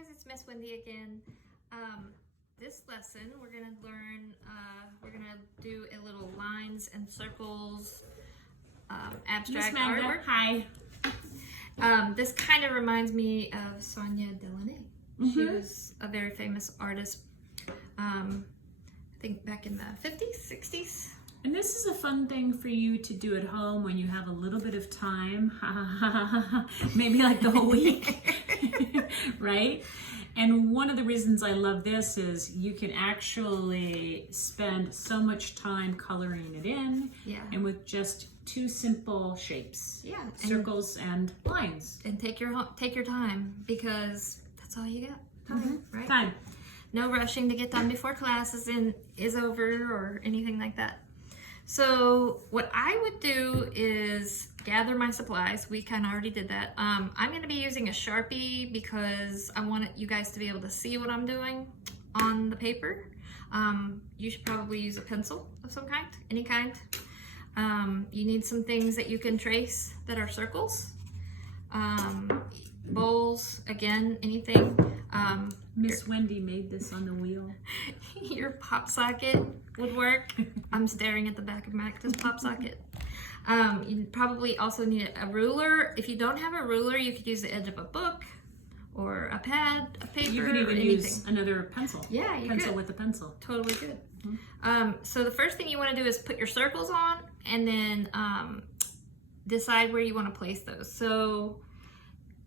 guys, it's Miss Wendy again. This lesson we're gonna learn, we're gonna do a little lines and circles, abstract Miss Magda, artwork. hi. This kind of reminds me of Sonia Delaunay. She was a very famous artist, I think back in the 50s, 60s. And this is a fun thing for you to do at home when you have a little bit of time, maybe like the whole week, right? And one of the reasons I love this is you can actually spend so much time coloring it in, and with just two simple shapes, circles and lines. And take your time, because that's all you got. Time, right? Time. No rushing to get done before class is over or anything like that. So what I would do is gather my supplies. We kind of already did that. I'm going to be using a Sharpie because I want you guys to be able to see what I'm doing on the paper. You should probably use a pencil of some kind, any kind. You need some things that you can trace that are circles. Bowls, again, anything. Miss Wendy made this on the wheel. Your pop socket would work. I'm staring at the back of Magda's pop socket. You probably also need a ruler. If you don't have a ruler, you could use the edge of a book or a pad of paper. You could even use another pencil. Yeah, you pencil could. with a pencil. Totally good. So the first thing you want to do is put your circles on, and then decide where you want to place those. So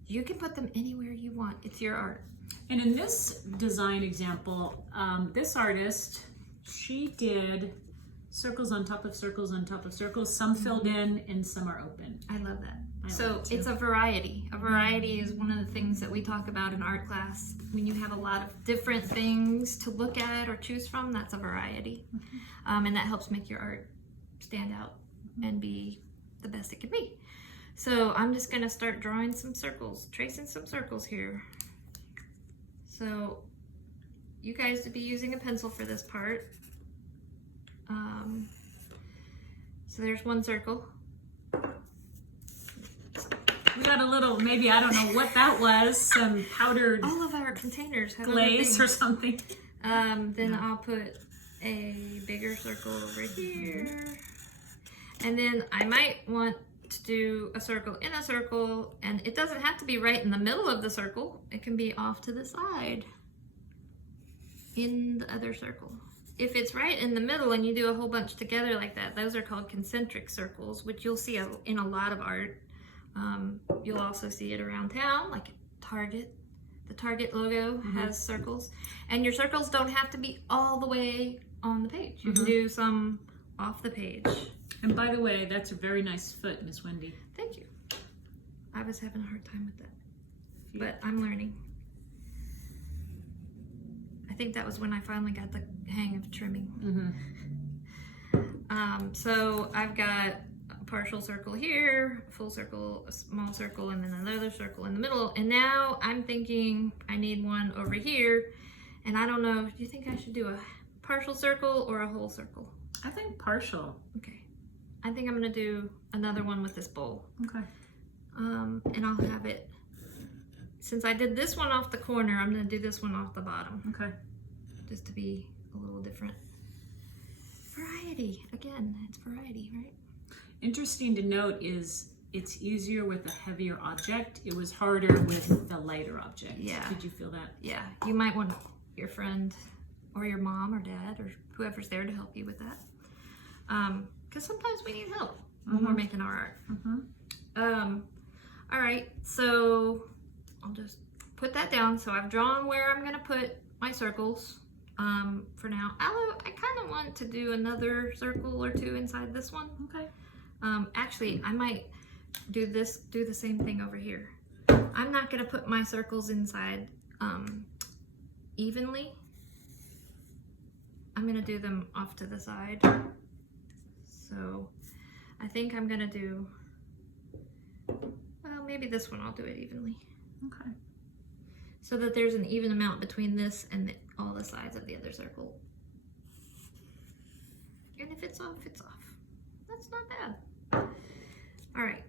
you can put them anywhere you want. It's your art. And in this design example, this artist, she did circles on top of circles on top of circles. Some filled in and some are open. I love that. So it's a variety. A variety is one of the things that we talk about in art class. When you have a lot of different things to look at or choose from, that's a variety. And that helps make your art stand out and be the best it can be. So I'm just gonna start drawing some circles, tracing some circles here. So you guys would be using a pencil for this part. So there's one circle. We got a little, maybe, I don't know what that was, some powdered all of our containers have glaze or something. Then I'll put a bigger circle over here. And then I might want to do a circle in a circle, and it doesn't have to be right in the middle of the circle. It can be off to the side in the other circle. If it's right in the middle and you do a whole bunch together like that, those are called concentric circles, which you'll see in a lot of art. You'll also see it around town, like Target. The Target logo has circles, and your circles don't have to be all the way on the page. You can do some off the page. And by the way, that's a very nice foot, Miss Wendy. Thank you. I was having a hard time with that, but I'm learning. I think that was when I finally got the hang of trimming. So I've got a partial circle here, a full circle, a small circle, and then another circle in the middle. And now I'm thinking I need one over here. And I don't know, do you think I should do a partial circle or a whole circle? I think partial. Okay. I think I'm gonna do another one with this bowl. Okay. And I'll have it, since I did this one off the corner, I'm gonna do this one off the bottom. Okay. Just to be a little different. Variety, again, it's variety, right? Interesting to note is it's easier with a heavier object. It was harder with the lighter object. Yeah. Did you feel that? Yeah, you might want your friend or your mom or dad or whoever's there to help you with that. Because sometimes we need help when we're making our art. All right, so I'll just put that down. So I've drawn where I'm gonna put my circles for now. I kind of want to do another circle or two inside this one. Okay. Actually, I might do the same thing over here. I'm not gonna put my circles inside evenly. I'm gonna do them off to the side. So I think I'm gonna do, well, maybe this one I'll do it evenly. Okay. So that there's an even amount between this and all the sides of the other circle. And if it's off, it's off. That's not bad. All right,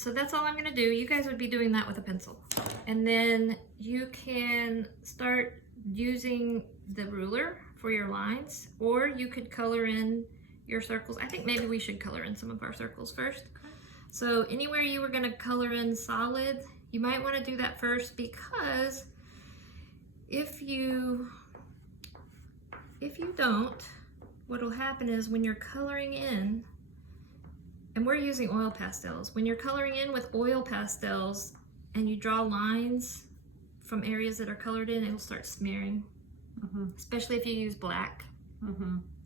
So that's all I'm gonna do. You guys would be doing that with a pencil. And then you can start using the ruler for your lines, or you could color in your circles. I think maybe we should color in some of our circles first. So anywhere you were gonna color in solid, you might wanna do that first, because if you don't, what'll happen is when you're coloring in, and we're using oil pastels, when you're coloring in with oil pastels and you draw lines from areas that are colored in, it'll start smearing, especially if you use black.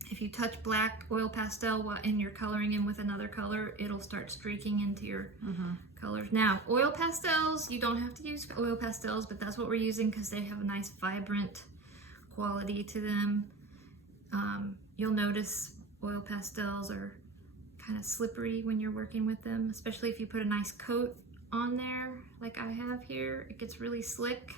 If you touch black oil pastel and you're coloring in with another color, it'll start streaking into your colors. Now, oil pastels, you don't have to use oil pastels, but that's what we're using because they have a nice vibrant quality to them. You'll notice oil pastels are kind of slippery when you're working with them, especially if you put a nice coat on there like I have here. It gets really slick,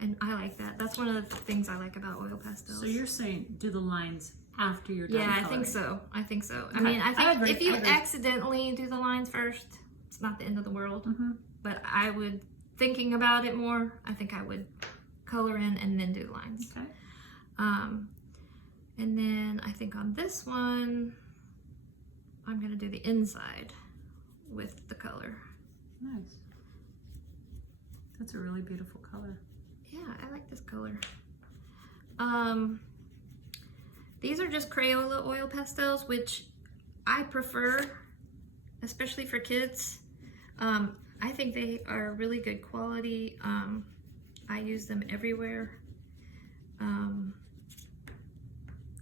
and I like that. That's one of the things I like about oil pastels. So you're saying do the lines after you're done coloring. I think so. I think so. Okay. I mean, I think agree. if you accidentally do the lines first, it's not the end of the world. But I would, thinking about it more, I think I would color in and then do the lines. Okay. And then I think on this one, I'm gonna do the inside with the color. Nice. That's a really beautiful color. Yeah, I like this color. These are just Crayola oil pastels, which I prefer, especially for kids. I think they are really good quality. I use them everywhere.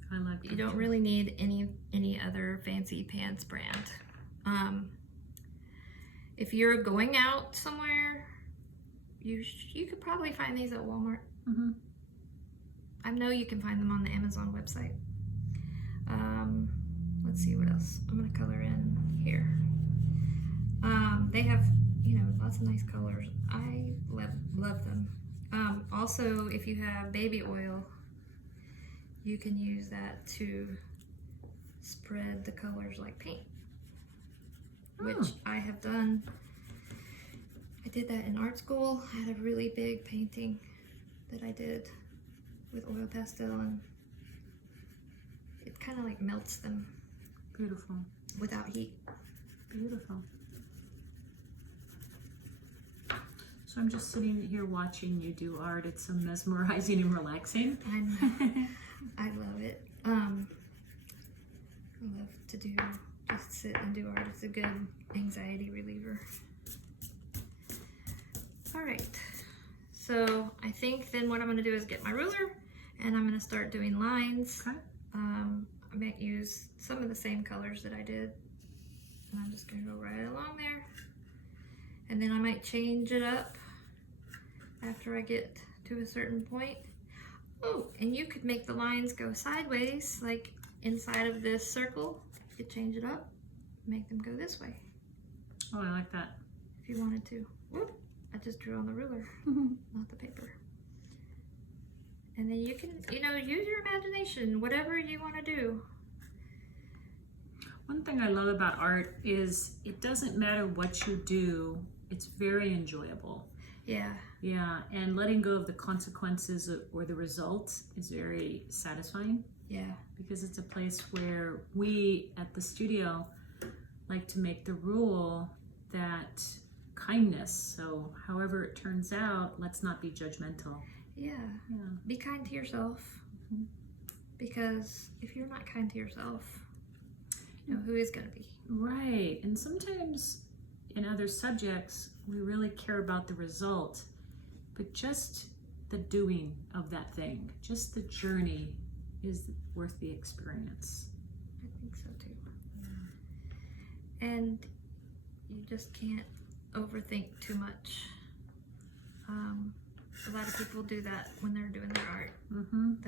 I like them. You don't really need any other fancy pants brand. If you're going out somewhere, you could probably find these at Walmart. I know you can find them on the Amazon website. Let's see what else. I'm gonna color in here. They have, lots of nice colors. I love them. Also, if you have baby oil, you can use that to spread the colors like paint, which I have done. I did that in art school. I had a really big painting that I did with oil pastel, and it kind of like melts them. Beautiful. Without heat. Beautiful. So I'm just sitting here watching you do art. It's so mesmerizing and relaxing. I love it. I love to just sit and do art. It's a good anxiety reliever. All right. So I think then what I'm going to do is get my ruler, and I'm going to start doing lines. Okay. I might use some of the same colors that I did, and I'm just going to go right along there. And then I might change it up after I get to a certain point. Oh, and you could make the lines go sideways, like inside of this circle. You could change it up, make them go this way. Oh, I like that. If you wanted to. Whoop, I just drew on the ruler, not the paper. And then you can, use your imagination, whatever you want to do. One thing I love about art is it doesn't matter what you do, it's very enjoyable. Yeah. Yeah, and letting go of the consequences or the results is very satisfying. Yeah. Because it's a place where we at the studio like to make the rule that kindness, so however it turns out, let's not be judgmental. Yeah. Be kind to yourself. Because if you're not kind to yourself, who is going to be? Right. And sometimes in other subjects, we really care about the result, but just the doing of that thing, just the journey is worth the experience. I think so too. And you just can't overthink too much. A lot of people do that when they're doing their art.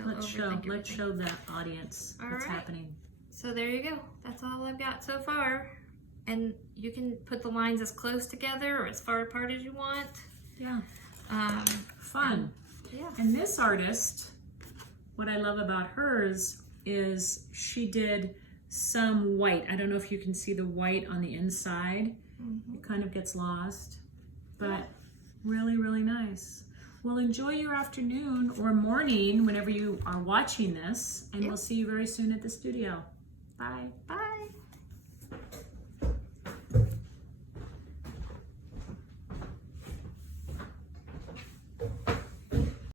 Let's show that audience what's happening. So there you go. That's all I've got so far. And you can put the lines as close together or as far apart as you want. Yeah. Fun. Yeah. And this artist, what I love about hers is she did some white. I don't know if you can see the white on the inside. It kind of gets lost, but really, really nice. Well, enjoy your afternoon or morning whenever you are watching this, and we'll see you very soon at the studio. Bye. Bye.